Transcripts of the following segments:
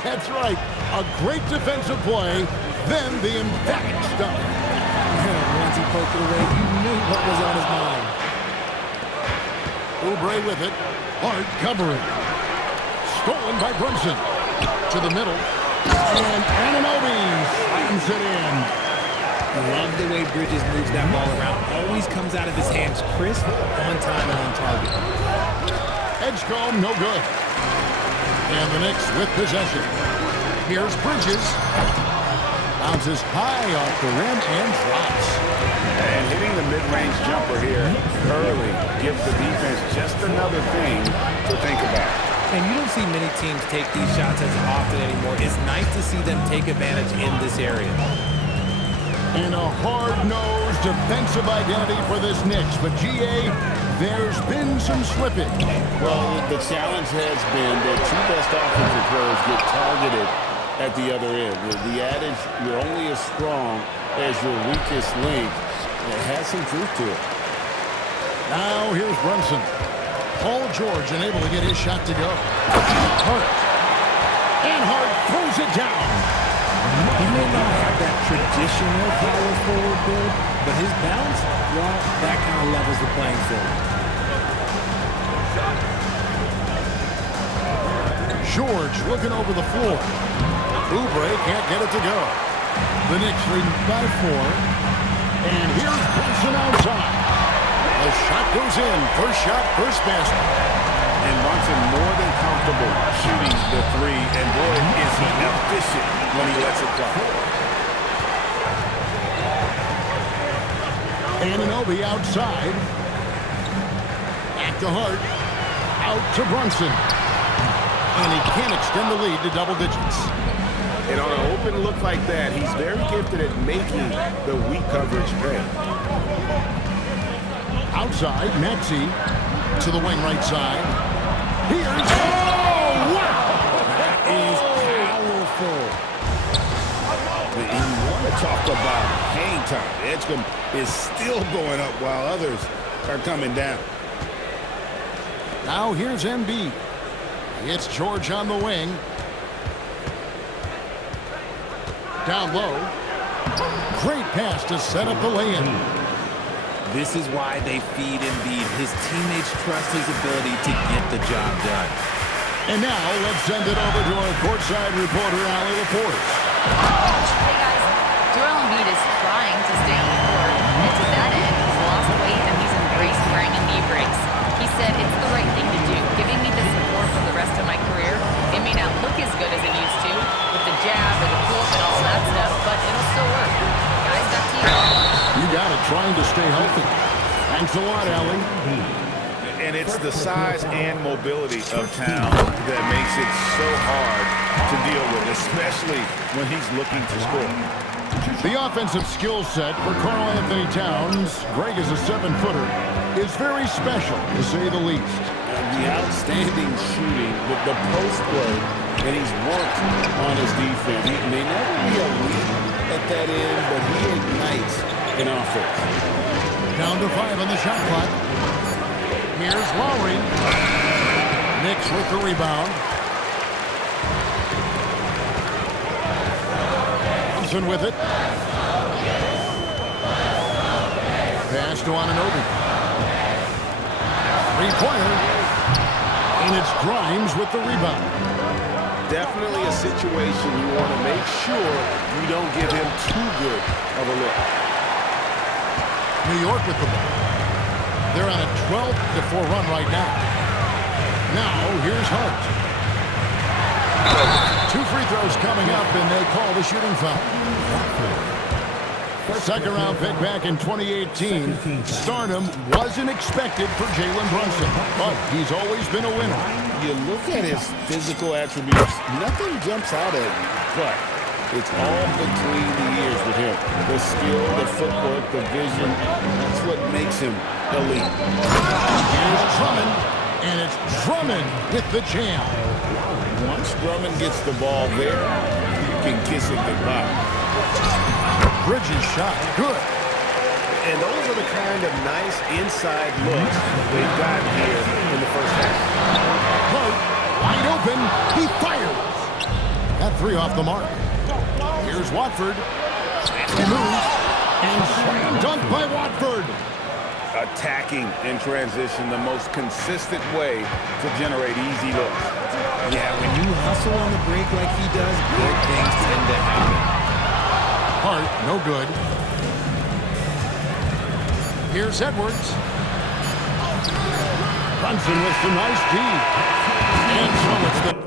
That's right. A great defensive play, then the emphatic stuff. Once he poked it away, you knew what was on his mind. Oubre with it. Hart covering. Stolen by Brunson. To the middle. And Anunoby slams it in. Love the way Bridges moves that ball around. Always comes out of his hands crisp, on time, and on target. Edgecombe, no good. And the Knicks with possession. Here's Bridges. Bounces high off the rim and drops. And hitting the mid-range jumper here early gives the defense just another thing to think about. And you don't see many teams take these shots as often anymore. It's nice to see them take advantage in this area. And a hard-nosed defensive identity for this Knicks. But, G.A., there's been some slipping. Well, the challenge has been that two best offensive players get targeted at the other end. The adage, you're only as strong as your weakest link, it has some truth to it. Now here's Brunson. Paul George unable to get his shot to go. Hart. And Hart throws it down. He may not have that traditional power forward build, but his bounce, well, that kind of levels the playing field. George looking over the floor. Oubre can't get it to go. The Knicks leading by 4. And here's Brunson outside. The shot goes in. First shot, first basket. And Brunson more than comfortable shooting the three. And boy, is he efficient when he lets it fly. Anunoby outside. Back to Hart. Out to Brunson. And he can't extend the lead to double digits. And on an open look like that, he's very gifted at making the weak coverage pay. Outside, Maxey to the wing right side. Here's, oh, wow! That is powerful. And you want to talk about hang time. Edgecombe is still going up while others are coming down. Now here's Embiid. It's George on the wing. Down low. Great pass to set up the lay-in. This is why they feed Embiid. His teammates trust his ability to get the job done. And now let's send it over to our courtside reporter, Allie Laporte. Hey guys, Joel Embiid is trying to stay on the court, and to that end, he's lost weight and he's embraced wearing a knee brace. He said it's the right thing to do, giving me the support for the rest of my career. It may not look as good as it used to, with the jab or the pull-up and all that stuff, but it'll still work. Guys, back to you. You got it, trying to stay healthy. Thanks a lot, Allie. And it's the size and mobility of Town that makes it so hard to deal with, especially when he's looking to score. The offensive skill set for Karl Anthony Towns, Greg is a 7-footer, is very special, to say the least. The outstanding shooting with the post play, and he's worked on his defense. He may never be a lead at that end, but he ignites an offense. Down to 5 on the shot clock. Here's Lowry. Knicks with the rebound. Thompson with it. Pass to Anunoby. Three-pointer. And it's Grimes with the rebound. Definitely a situation you want to make sure you don't give him too good of a look. New York with the ball. They're on a 12-4 run right now. Now, here's Hart. 2 free throws coming up, and they call the shooting foul. Second-round pick back in 2018. Stardom wasn't expected for Jalen Brunson, but he's always been a winner. You look at his physical attributes, nothing jumps out at you, but it's all between the ears with him. The skill, the footwork, the vision, that's what makes him elite. Here's Drummond, and it's Drummond with the jam. Once Drummond gets the ball there, you can kiss it goodbye. Bridges shot, good. And those are the kind of nice inside looks they've gotten here in the first half. Hart, wide open, he fires. At 3 off the mark. Here's Watford. He moves. And slam dunk by Watford. Attacking in transition, the most consistent way to generate easy looks. Yeah, when you hustle on the break like he does, good things tend to happen. Hart, no good. Here's Edwards. Brunson with some nice D. And so it's the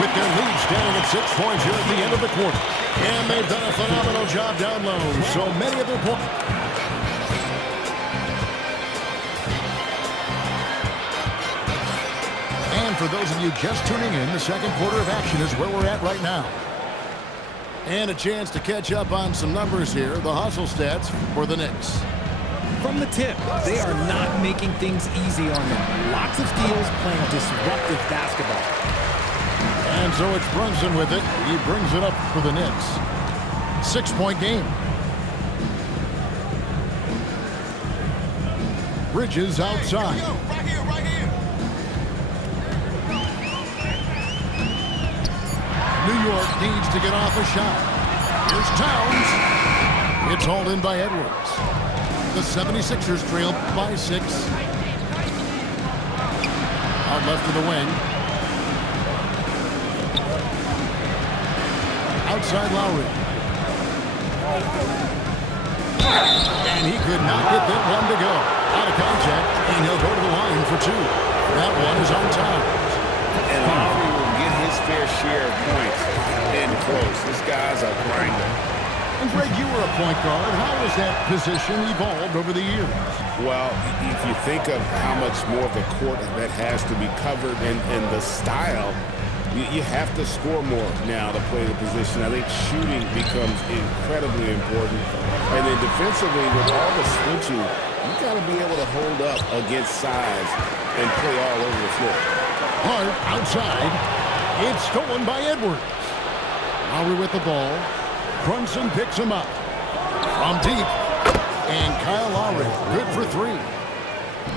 with their lead standing at 6 points here at the end of the quarter. And they've done a phenomenal job down low. So many of their points. And for those of you just tuning in, the second quarter of action is where we're at right now. And a chance to catch up on some numbers here. The hustle stats for the Knicks. From the tip, they are not making things easy on them. Lots of steals, playing disruptive basketball. And so it's Brunson with it. He brings it up for the Knicks. 6-point game. Bridges outside. Right here. New York needs to get off a shot. Here's Towns. It's hauled in by Edwards. The 76ers trail by 6. Out left to the wing. Outside Lowry. And he could not get that one to go. Out of contact, and he'll go to the line for 2. That one is on time. And Lowry will get his fair share of points in close. This guy's a grinder. And Greg, you were a point guard. How has that position evolved over the years? Well, if you think of how much more of the court that has to be covered and the style, you have to score more now to play the position. I think shooting becomes incredibly important. And then defensively, with all the switching, you got to be able to hold up against size and play all over the floor. Hart outside. It's stolen by Edwards. Lowry with the ball. Brunson picks him up. From deep. And Kyle Lowry, good for 3.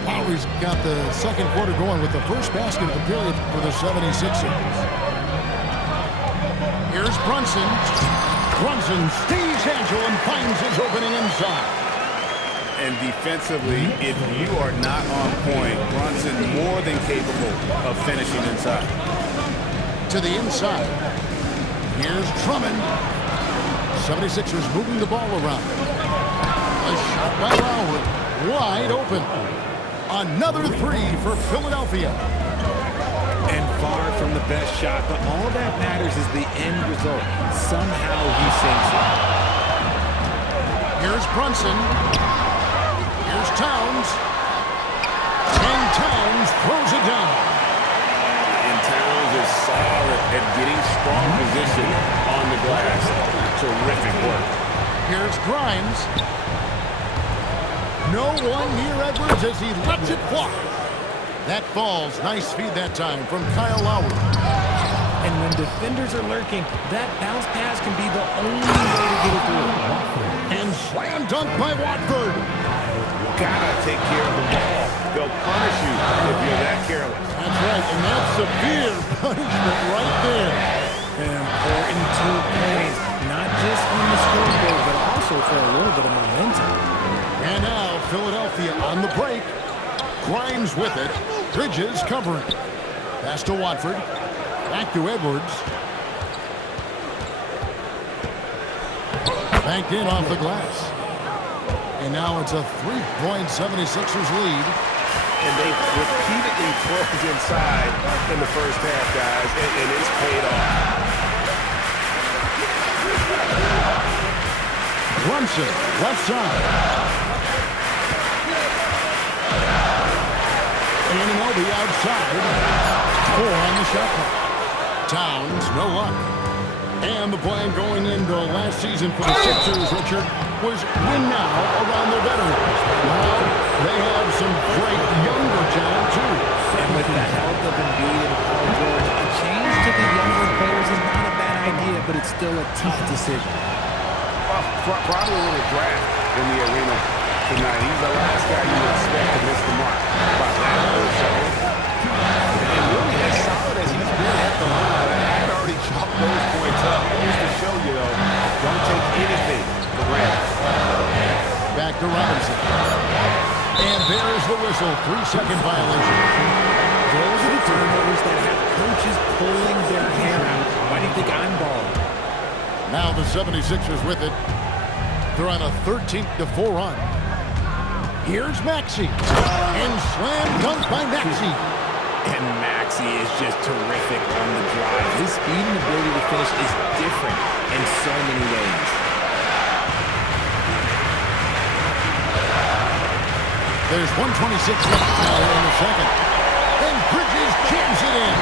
Lowry's got the second quarter going with the first basket of the period for the 76ers. Here's Brunson. Brunson stays agile and finds his opening inside. And defensively, if you are not on point, Brunson more than capable of finishing inside. To the inside. Here's Drummond. 76ers moving the ball around. A shot by Lowry. Wide open. Another 3 for Philadelphia. And far from the best shot, but all that matters is the end result. Somehow he sinks it. Here's Brunson. Here's Towns. And Towns throws it down. And Towns is solid at getting strong position on the glass. Terrific work. Here's Grimes. No one near Edwards as he lets it fly. That falls. Nice feed that time from Kyle Lowry. And when defenders are lurking, that bounce pass can be the only way to get it through. And slam dunk by Watford. Gotta take care of the ball. They'll punish you if you're that careless. That's right, and that's severe punishment right there. An important 2 points, not just on the scoreboard, but also for a little bit of momentum. And now Philadelphia on the break. Grimes with it. Bridges covering. Pass to Watford. Back to Edwards. Banked in off the glass. And now it's a 3-point 76ers lead. And they repeatedly closed inside in the first half, guys, and it's paid off. Brunson, left side. Anunoby outside. 4 on the shot clock. Towns, no luck. And the plan going into last season for the Sixers, Richard, was win now around their veterans. Now they have some great younger talent, too. And with the help of Embiid and Paul George, a change to the younger players is not a bad idea, but it's still a tough decision. Probably a little draft in the arena tonight. He's the last guy you would expect to miss the mark by that or so. And really, as solid as he's been at the line, I had already chalked those points up. Just to show you, though, don't take anything for granted. Back to Robinson. And there's the whistle. 3-second violation. Those are the turnovers that have coaches pulling their hair out. Why do you think I'm balling? Now the 76ers with it. They're on a 13-4 run. Here's Maxey. And slam dunk by Maxey. And Maxey is just terrific on the drive. His speed and ability to finish is different in so many ways. There's 1:26 left now in the second. And Bridges jams it in.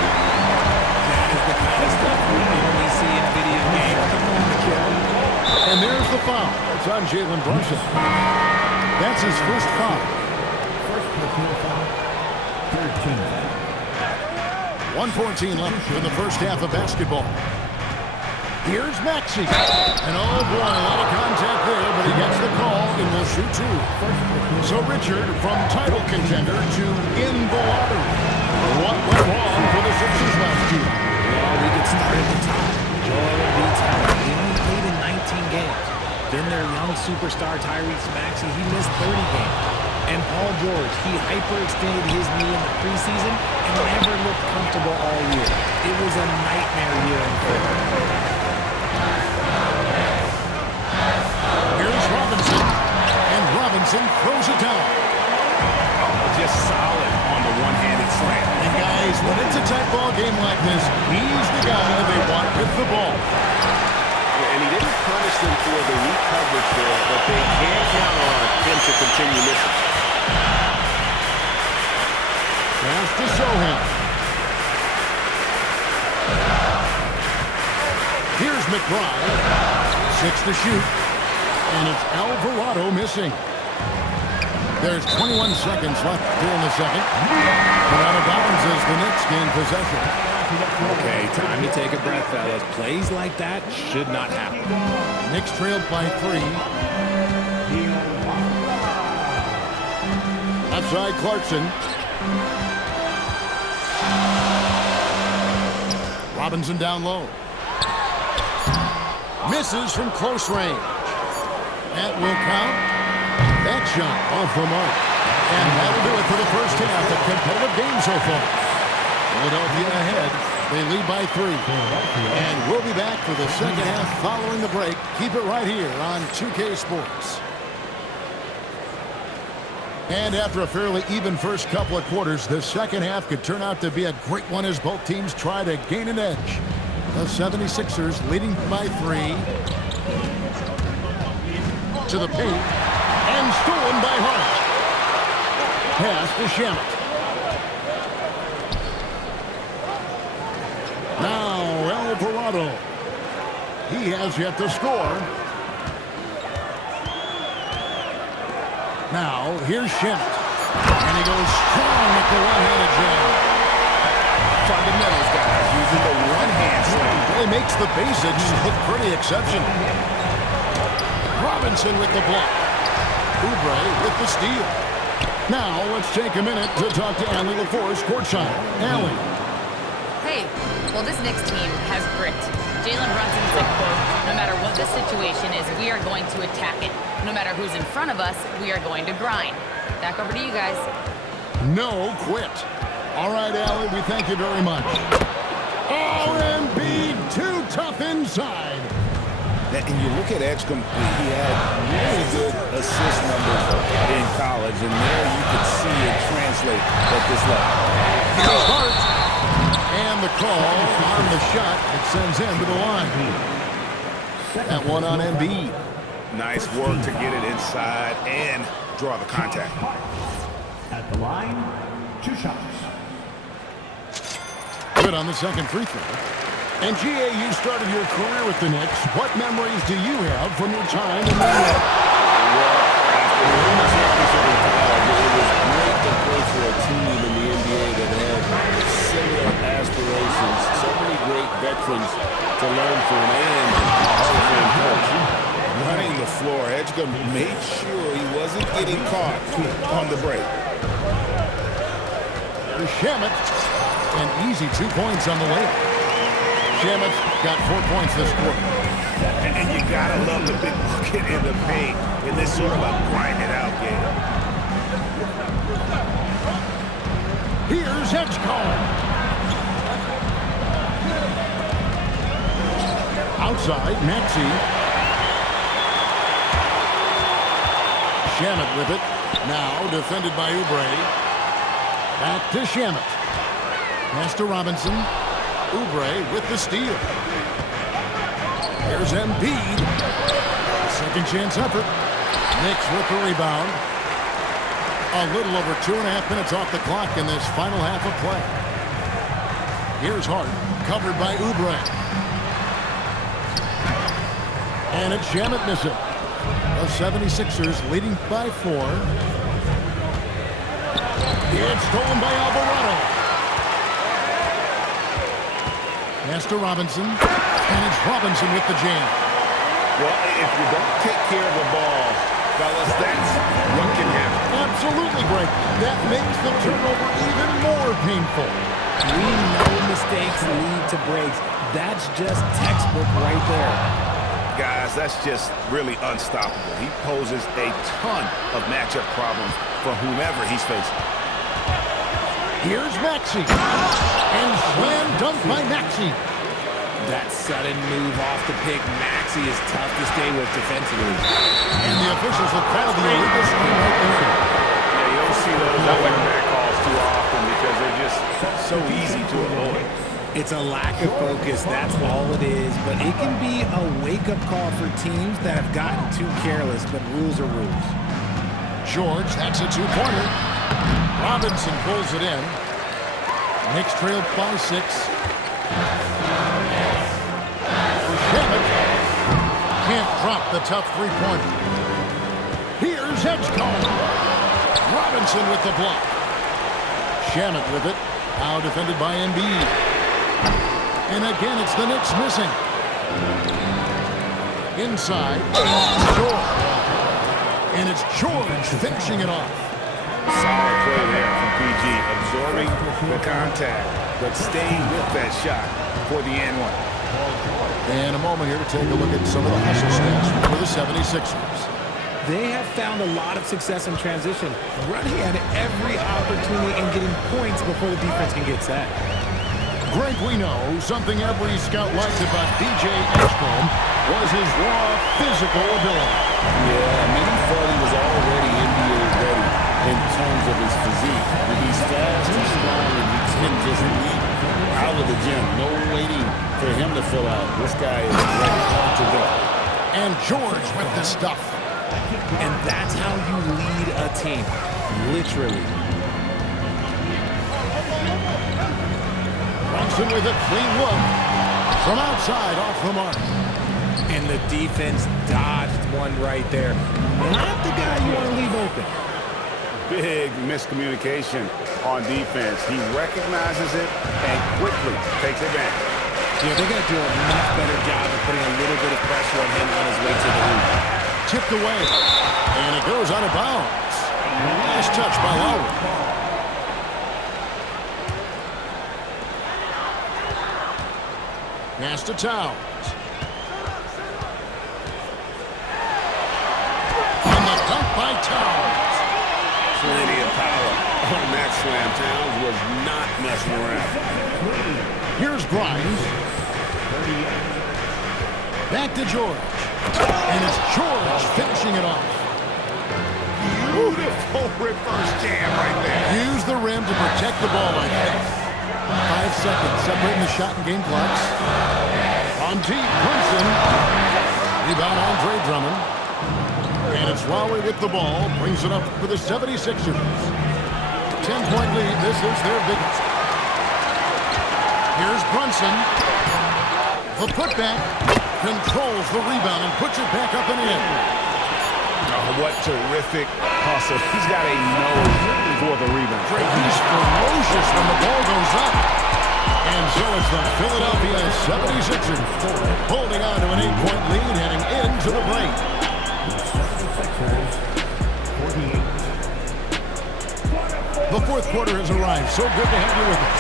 That is the kind of stuff we only see in video games. Come on, Mikel. And there's the foul. It's on Jalen Brunson. That's his first foul. First personal foul, 13. 1:14 left in the first half of basketball. Here's Maxey. And oh boy, a lot of contact there, but he gets the call and will shoot two. So Richard, from title contender to in the lottery. What went wrong for the Sixers last year? Well, we could start at the top. Joel Embiid's health. He only played in 19 games. Then their young superstar Tyrese Maxey, he missed 30 games. And Paul George, he hyperextended his knee in the preseason and never looked comfortable all year. It was a nightmare year in football. Here's Robinson. And Robinson throws it down. Just solid on the one-handed slam. And guys, when it's a tight ball game like this, he's the guy they want with the ball. And he didn't punish them for the weak coverage there, but they can't count on him to continue missing. Pass to Sohan. Here's McBride. 6 to shoot. And it's Alvarado missing. There's 21 seconds left here in the second. But out of bounds as the Knicks gain possession. Okay, time to take a breath, fellas. Plays like that should not happen. Knicks trailed by 3. Outside Clarkson. Robinson down low. Misses from close range. That will count. That shot off the mark. And that'll do it for the first half. A competitive game so far. Philadelphia ahead. They lead by 3. And we'll be back for the second half following the break. Keep it right here on 2K Sports. And after a fairly even first couple of quarters, the second half could turn out to be a great one as both teams try to gain an edge. The 76ers leading by 3. To the paint. And stolen by Hart. Pass to Shamet. Now Alvarado. He has yet to score. Now here's Shamet. And he goes strong with the one-handed jam. Fundamentals, guys, using the one-hand slam. He makes the basics look pretty exceptional. Robinson with the block. Oubre with the steal. Now let's take a minute to talk to Allie LaForce courtside. Allie. Hey, well, this Knicks team has grit. Jalen Brunson said, quote, no matter what the situation is, we are going to attack it. No matter who's in front of us, we are going to grind. Back over to you guys. No quit. All right, Allie, we thank you very much. Oh, Embiid, too tough inside. And you look at Edgecombe, he had really good assist numbers in college, and there you could see it translate at this level. Here's Hart. And the call on the shot that sends him to the line. That one on Embiid. Nice work to get it inside and draw the contact. At the line, 2 shots. Good on the second free throw. And GA, you started your career with the Knicks. What memories do you have from your time in the Knicks? Well, after the women's championship in college, it was great to play for a team in the NBA that had similar aspirations. So many great veterans to learn from and a Hall of Fame coach. Running the floor, Edgecombe made sure he wasn't getting caught on the break. To Shamet. An easy 2 points on the layup. Shamet got 4 points this quarter. And you gotta love the big bucket in the paint in this sort of a grinded out game. Here's Edgecombe. Outside, Maxey. Shamet with it. Now defended by Oubre. Back to Shamet. Pass to Robinson. Oubre with the steal. Here's Embiid. Second chance effort. Knicks with the rebound. A little over 2.5 minutes off the clock in this final half of play. Here's Hart, covered by Oubre. And it's Shamet missing. The 76ers leading by 4. It's stolen by Alvarado. Pass to Robinson. And it's Robinson with the jam. Well, if you don't take care of the ball, fellas, that's what can happen. Absolutely, Greg. That makes the turnover even more painful. We know mistakes lead to breaks. That's just textbook right there. Guys, that's just really unstoppable. He poses a ton of matchup problems for whomever he's facing. Here's Maxey. And slam dunk by Maxey. That sudden move off the pick, Maxey is tough to stay with defensively. And the officials have called the illegal screen right there. Yeah, you don't see those back calls too often because they're just so easy to avoid. It's a lack of focus, that's all it is. But it can be a wake-up call for teams that have gotten too careless, but rules are rules. George, that's a two-pointer. Robinson pulls it in. Knicks trailed by 6. Shamet can't drop the tough three-pointer. Here's Edgecombe. Robinson with the block. Shamet with it. Now defended by Embiid. And again, it's the Knicks missing. Inside. George. And it's George finishing it off. Solid play there from PG, absorbing the contact, but staying with that shot for the and one. And a moment here to take a look at some of the hustle stats for the 76ers. They have found a lot of success in transition, running at every opportunity and getting points before the defense can get set. Greg, we know something every scout liked about DJ Edgecombe was his raw physical ability. Yeah, many thought he was already NBA ready in terms of his physique. And he's fast and strong, and he can just leap out of the gym. No waiting for him to fill out. This guy is ready to go. And George with the stuff. And that's how you lead a team, literally. Brunson with a clean look. From outside, off the mark. And the defense dodged one right there. Not the guy you want to leave open. Big miscommunication on defense. He recognizes it and quickly takes advantage. Yeah, they're going to do a much better job of putting a little bit of pressure on him on his way to the hoop. Tipped away. And it goes out of bounds. Nice touch by Lowry. Pass to Towns. And the dunk by Towns. Plenty of power on that slam. Towns was not messing around. Here's Grimes. Back to George. And it's George finishing it off. Beautiful reverse jam right there. Use the rim to protect the ball, I think. 5 seconds separating the shot and game clocks. On deep, Brunson. Rebound Andre Drummond. And it's Lowry with the ball. Brings it up for the 76ers. 10-point lead. This is their biggest. Here's Brunson. The putback. Controls the rebound and puts it back up and in. Oh, what terrific hustle. He's got a nose for the rebound. Great. He's ferocious when the ball goes up. And so it's the Philadelphia 76ers holding on to an 8-point lead heading into the break. The fourth quarter has arrived. So good to have you with us.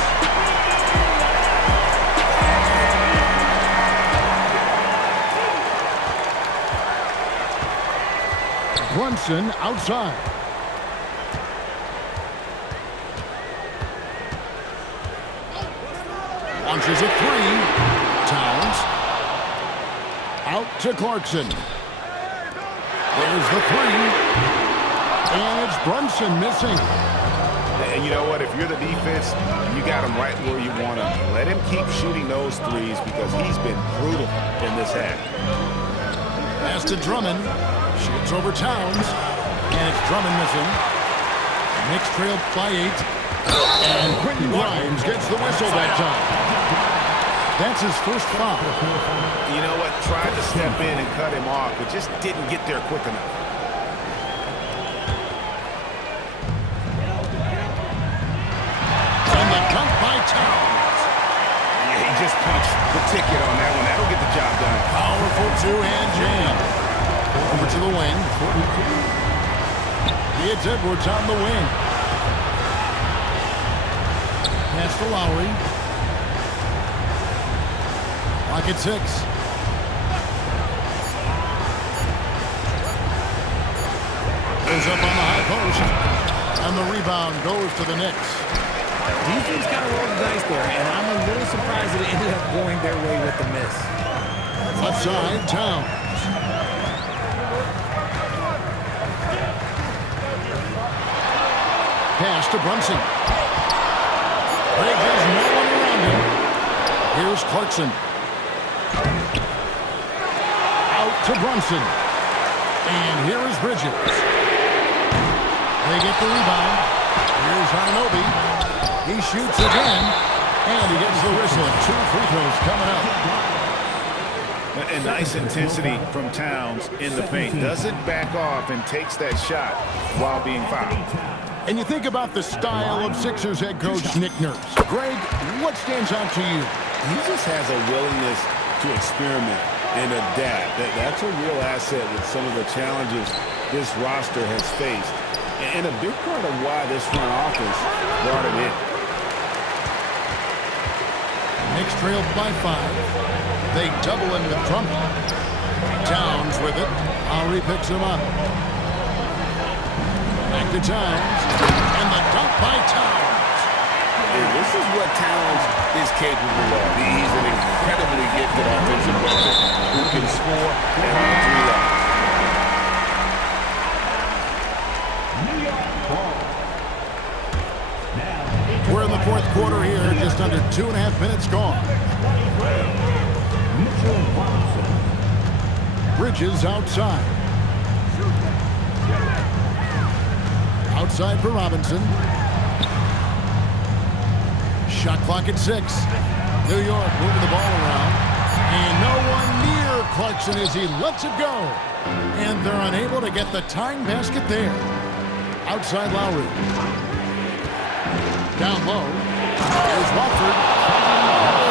Brunson outside. Launches a three. Towns. Out to Clarkson. There's the three. And it's Brunson missing. And you know what? If you're the defense, you got him right where you want him. Let him keep shooting those threes because he's been brutal in this half. Pass to Drummond. Shoots over Towns. And it's Drummond missing. Knicks trail by 8. And Quentin Grimes gets the whistle that time. That's his first foul. You know what? Tried to step in and cut him off, but just didn't get there quick enough. And the dunk by Towns. Yeah, he just punched the ticket on that one. That'll get the job done. Powerful two-hand jam. Over to the wing. It's Edwards on the wing. Pass to Lowry. Clock at 6. Goes up on the high post. And the rebound goes to the Knicks. Defense kind of rolled the dice there, and I'm a little surprised that it ended up going their way with the miss. Left side, Towns. Pass to Brunson. Briggs has no one around him. Here's Clarkson. Out to Brunson. And here is Bridges. They get the rebound. Here's Anunoby. He shoots again. And he gets the whistle. 2 free throws coming up. And nice intensity from Towns in the paint. Doesn't back off and takes that shot while being fouled. And you think about the style of Sixers head coach Nick Nurse. Greg, what stands out to you? He just has a willingness to experiment and adapt. That's a real asset with some of the challenges this roster has faced. And a big part of why this front office brought him in. Knicks trailed by 5. They double him with Drummond. Towns with it. Lowry picks him up. Back to Towns. And the dunk by Towns. And this is what Towns is capable of. He's an incredibly gifted offensive weapon who can score at all 3 levels. We're in the 4th quarter here. Just under 2.5 minutes gone. Bridges outside. Outside for Robinson. Shot clock at 6. New York moving the ball around. And no one near Clarkson as he lets it go. And they're unable to get the tying basket there. Outside Lowry. Down low. Here's Watford.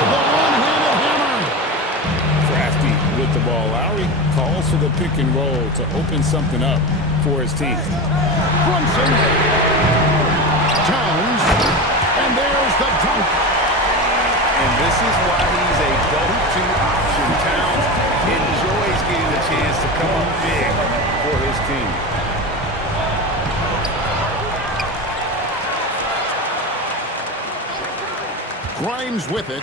The one-handed hammer. Crafty with the ball. Lowry calls for the pick and roll to open something up for his team. Brunson. Towns. And there's the dunk. And this is why he's a go-to option. Towns enjoys getting the chance to come up big for his team. Grimes with it.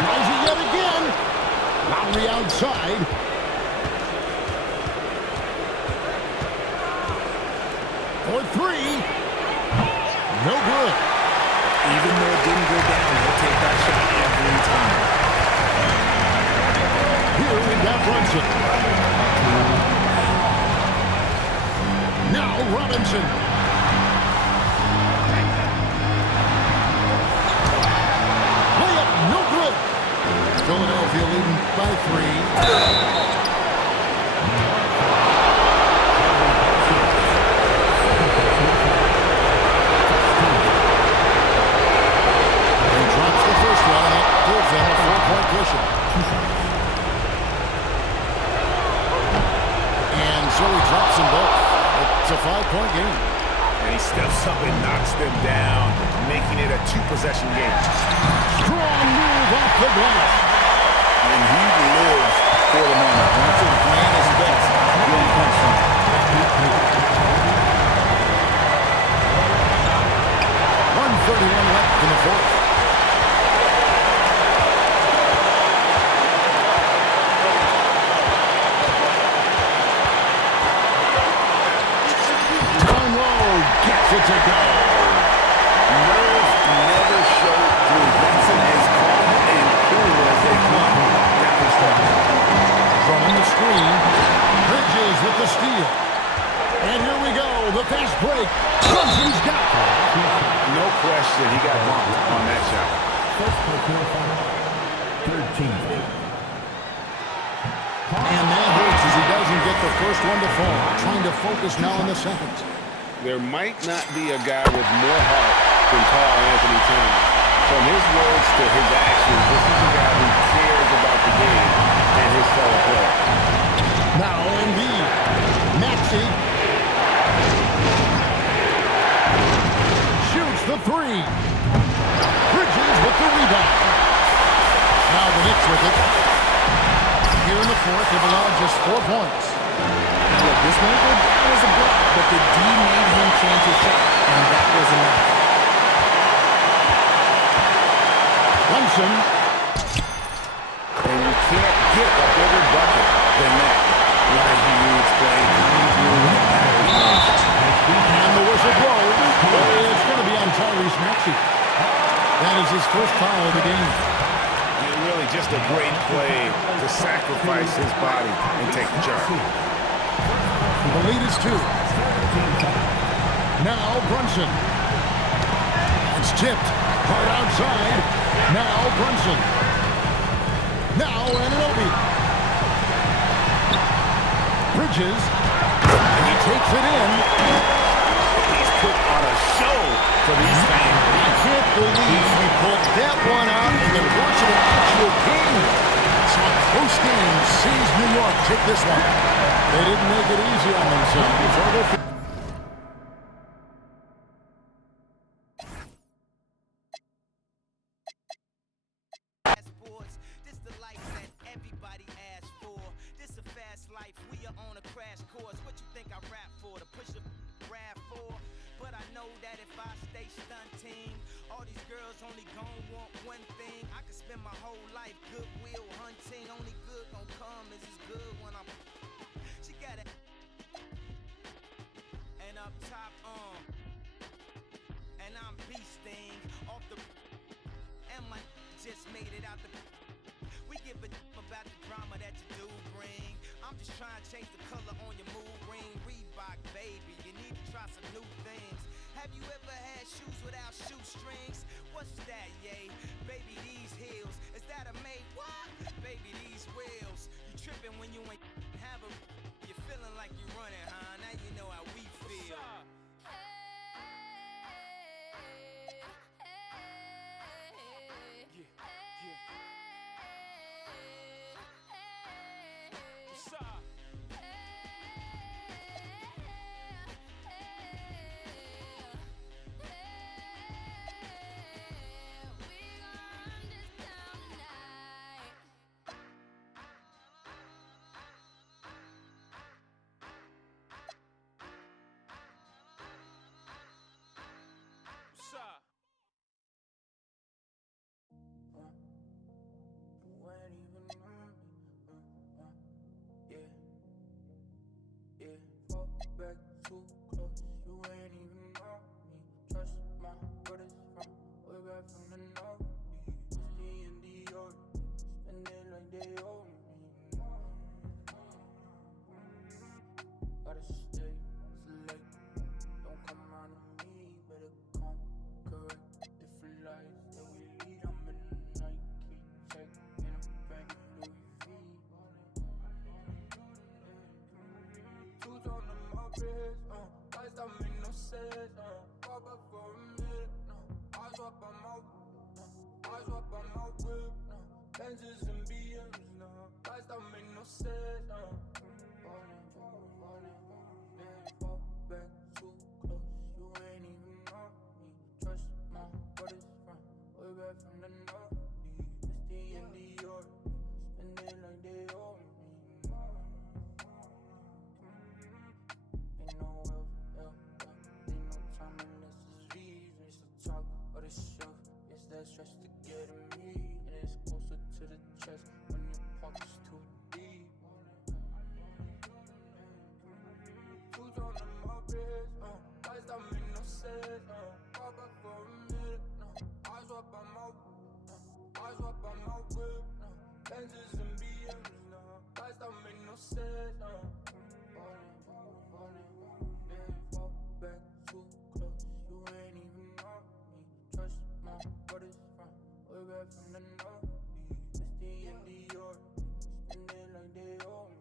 Tries it yet again. Lowry outside. For 3. No good. Even though it didn't go down, he'll take that shot every time. Here we got Brunson. Now Robinson. Layup, no good. Philadelphia leading by 3. Gives them a 4-point cushion. And so he drops them both. It's a 5-point game. And he steps up and knocks them down, making it a 2-possession game. Strong move off the glass. And he lives for the moment. Once his plan is best, really comes from it. 1:31 left in the 4th. Gets it to go. Nerves never showed through. Brunson as calm and cool as they come down the stretch. From the screen, Bridges with the steal. And here we go, the fast break. Brunson's got it. No question, he got bumped on that shot. First personal foul. Third team. And that hurts as he doesn't get the first one to fall. Trying to focus now on the second. There might not be a guy with more heart than Karl Anthony Towns. From his words to his actions, this is a guy who cares about the game and his fellow players. Now Embiid. Maxey. Shoots the three. Bridges with the rebound. Now the Knicks with it. Here in the fourth, they've allowed just 4 points. Now look, this won't go down as a block, but the D made him change his shot, and that was enough. Brunson. And you can't get a bigger bucket than that. Like he needs play coming through and And the whistle blows. It's going to be on Tyrese Maxey. That is his first foul of the game. really just a great play to sacrifice his body and take the charge. The lead is 2. Now Brunson. It's tipped. Hard outside. Now Brunson. Now Anunoby. Bridges. And he takes it in. He's put on a show for these fans. I can't believe we pulled that one out and then watch it an actual game. So a close game sees New York take this one. They didn't make it easy on themselves. This the life that everybody asks for. This a fast life, we are on a crash course. What you think I rap for? To push a rap for? But I know that if I stay stunting, all these girls only gon' want one thing. I could spend my whole life goodwill hunting. Only good gon' come is as good when I'm. She got it. And up top, and I'm beasting off the. And my just made it out the. We give a about the drama that you do bring. I'm just trying to change the color on your mood ring. Reebok, baby, you need to try some new things. Have you ever had shoes without shoestrings? What's that, yay? Baby, these heels, is that a made what? Baby, these wheels, you tripping when you ain't have them. You're feeling like you're running, huh? Now you know how we feel. Back too close, you ain't even know me. Trust my brothers from way back from the north. It's D&D or spend it like they owe me. Gotta stay select, don't come around to me. Better come correct, different lives that we lead. I'm in the Nike check in a bank, Louis V. Two on the lights don't make no sense, pop up for a minute, I swap on my whip, Benzes and BMs, lights don't make no sense, fall back too close, you ain't even know me, trust my brothers from way back from the north, it's D&D York, spend it like they owe me. Ain't no ain't no time unless it's V's. It's the top of the shelf. It's that stretch to get in me, and it's closer to the chest when your pocket's too deep. said, pop up for a minute, eyes up on my whip, Benzes and BMs, lights don't make no sense, falling, then fall back too close, you ain't even know me, trust my brothers from way back from the north, it's the end of your, spend it like they owe me.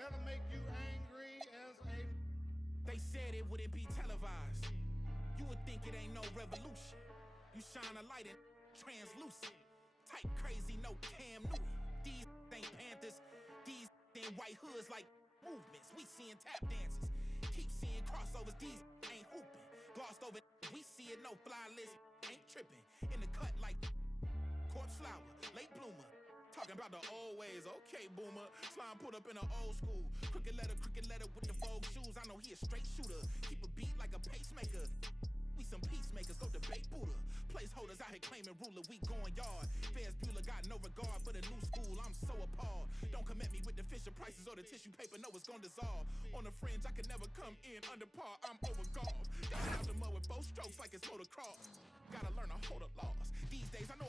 That'll make you angry as a... They said it wouldn't be televised. You would think it ain't no revolution. You shine a light and translucent. Type crazy, no Cam Newton. These ain't Panthers. These ain't white hoods like movements. We seeing tap dances. Keep seeing crossovers. These ain't hooping. Glossed over. We see it, no fly list. Ain't tripping. In the cut like corpse flower, late bloomer. Talking about the old ways, okay, boomer. Slime put up in the old school. Crooked letter with the Vogue shoes. I know he a straight shooter. Keep a beat like a pacemaker. We some peacemakers, go debate Buddha. Placeholders out here claiming ruler, we going yard. Fairs Bueller got no regard for the new school, I'm so appalled. Don't come at me with the Fisher Prices or the tissue paper, no, it's gonna dissolve. On the fringe, I can never come in under par, I'm overgawed. Down out the mud with both strokes like it's motocross. Gotta learn to hold the laws. These days, I know a